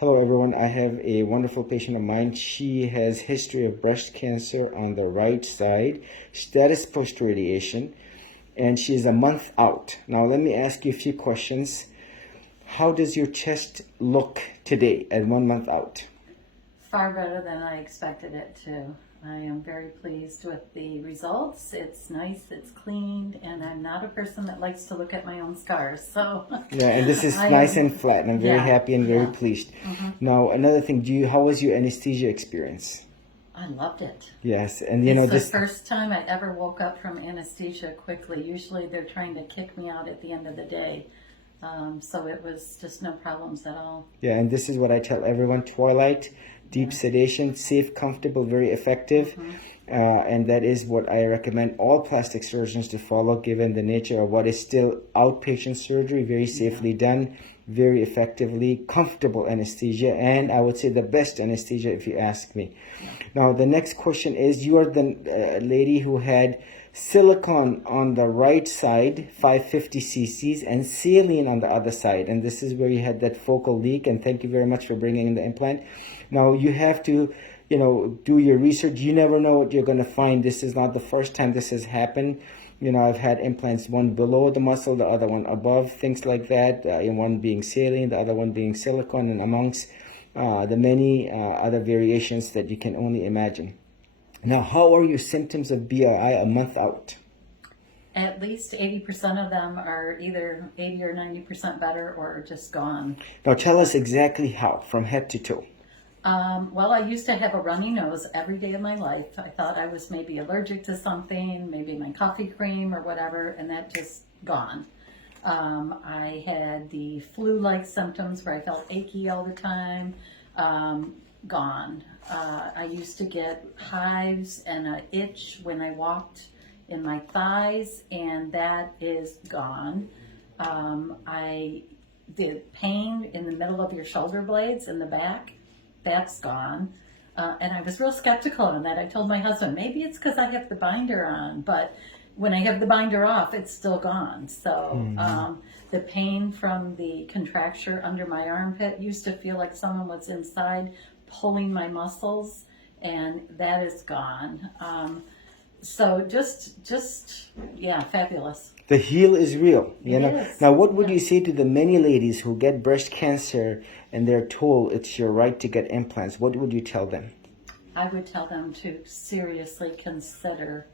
Hello everyone, I have a wonderful patient of mine. She has history of breast cancer on the right side, status post-radiation, and she is a month out. Now let me ask you a few questions. How does your chest look today at 1 month out? Far better than I expected it to. I am very pleased with the results. It's nice, it's cleaned, and I'm not a person that likes to look at my own scars. So Yeah, and this is nice and flat, and I'm very happy and very pleased. Now, another thing, how was your anesthesia experience? I loved it. Yes, and it's the first time I ever woke up from anesthesia quickly. Usually they're trying to kick me out at the end of the day. So it was just no problems at all. Yeah, and this is what I tell everyone: twilight, deep sedation, safe, comfortable, very effective. And that is what I recommend all plastic surgeons to follow, given the nature of what is still outpatient surgery, very safely done, very effectively, comfortable anesthesia, and I would say the best anesthesia if you ask me. Now, the next question is, you are the lady who had silicone on the right side, 550 cc's, and saline on the other side. And this is where you had that focal leak, and thank you very much for bringing in the implant. Now, you have to, do your research. You never know what you're going to find. This is not the first time this has happened. I've had implants, one below the muscle, the other one above, things like that, one being saline, the other one being silicone, and amongst the many other variations that you can only imagine. Now, how are your symptoms of BRI a month out? At least 80% of them are either 80 or 90% better or just gone. Now, tell us exactly how, from head to toe. Well, I used to have a runny nose every day of my life. I thought I was maybe allergic to something, maybe my coffee cream or whatever, and that just gone. I had the flu-like symptoms where I felt achy all the time, gone. I used to get hives and an itch when I walked in my thighs, and that is gone. The pain in the middle of your shoulder blades in the back, that's gone. And I was real skeptical on that. I told my husband, maybe it's because I have the binder on, but when I have the binder off, it's still gone. So the pain from the contracture under my armpit used to feel like someone was inside pulling my muscles, and that is gone. So yeah, fabulous. The heal is real. It is. Now, what would you say to the many ladies who get breast cancer and they're told it's your right to get implants? What would you tell them? I would tell them to seriously consider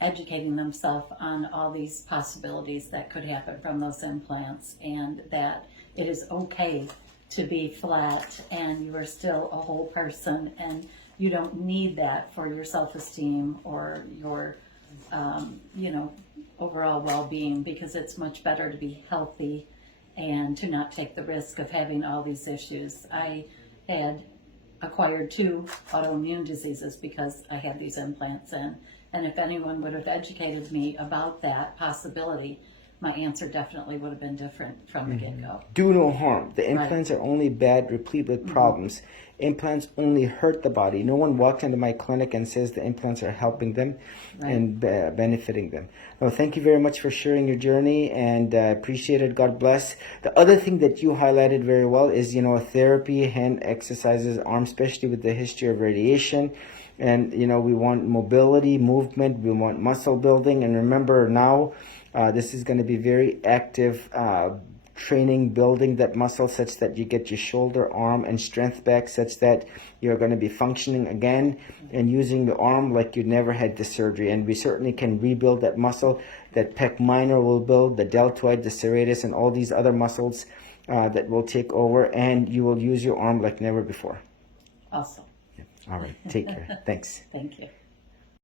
educating themselves on all these possibilities that could happen from those implants, and that it is okay to be flat and you are still a whole person, and you don't need that for your self-esteem or your overall well-being, because it's much better to be healthy and to not take the risk of having all these issues. I had acquired 2 autoimmune diseases because I had these implants in, and if anyone would have educated me about that possibility, my answer definitely would have been different from the get-go. Do no harm. The implants are only bad, replete with problems. Implants only hurt the body. No one walks into my clinic and says the implants are helping them and benefiting them. Well, thank you very much for sharing your journey, and appreciate it. God bless. The other thing that you highlighted very well is, therapy, hand exercises, arm, especially with the history of radiation. And, we want mobility, movement, we want muscle building. And remember now, this is going to be very active training, building that muscle such that you get your shoulder, arm, and strength back, such that you're going to be functioning again and using the arm like you never had the surgery. And we certainly can rebuild that muscle. That pec minor will build, the deltoid, the serratus, and all these other muscles that will take over, and you will use your arm like never before. Awesome. All right. Take care. Thanks. Thank you.